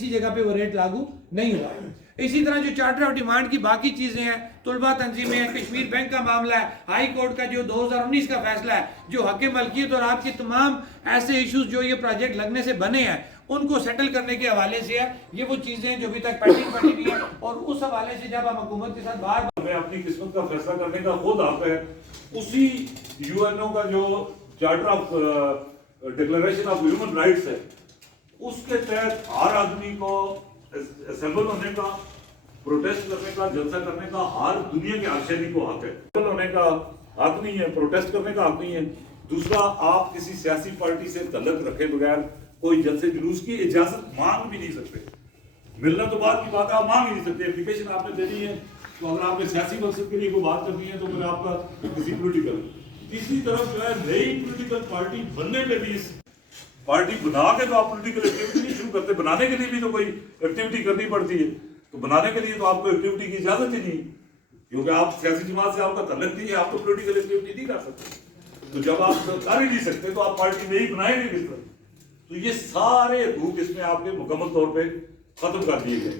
किसी जगह पे वो रेट लागू नहीं हुआ। इसी तरह जो चार्टर ऑफ डिमांड की बाकी चीज़ें हैं, तुलबा तंजीमें हैं, कश्मीर बैंक का मामला है, हाई कोर्ट का जो 2019 का फैसला है, जो हक मलकियत और आपके तमाम ऐसे इश्यूज जो ये प्रोजेक्ट लगने से बने हैं उनको सेटल करने के हवाले से है। ये वो चीज़ें जो अभी तक पेंडिंग पड़ी हुई हैं, और उस हवाले से जब हम हुकूमत के साथ बार हमें अपनी किस्मत का फैसला करने का खुद हक है। उसी यूएनओ का जो charter of declaration of human rights है, उसके तहत हर आदमी को असेंबल होने का, प्रोटेस्ट करने का, जलसा करने का हर दुनिया के हर शहरी को हक है। असेंबल होने का हक नहीं है, प्रोटेस्ट करने का हक नहीं है। दूसरा, आप किसी सियासी पार्टी से तल्लुक रखे बगैर कोई जलसे जुलूस की इजाजत मांग भी नहीं सकते। मिलना तो बात की बात है, आप मांग ही नहीं सकते। एप्लीकेशन आपने देनी है तो अगर आपने सियासी मकसद के लिए कोई बात करनी है तो फिर आपका किसी पोलिटिकल। तीसरी तरफ जो है, नई पोलिटिकल पार्टी बनने पे भी, इस पार्टी बना के तो आप पोलिटिकल एक्टिविटी नहीं शुरू करते, बनाने के लिए भी तो कोई एक्टिविटी करनी पड़ती है। तो बनाने के लिए तो आपको एक्टिविटी की इजाजत ही नहीं, क्योंकि आप सियासी जमात से आपका तल्लुक नहीं है, आप तो पोलिटिकल एक्टिविटी नहीं कर सकते। तो जब आप कर ही नहीं सकते तो आप पार्टी नहीं बनाएंगे किस तरह? तो ये सारे रूप इसमें आपके मुकम्मल तौर पे खत्म कर दिए गए।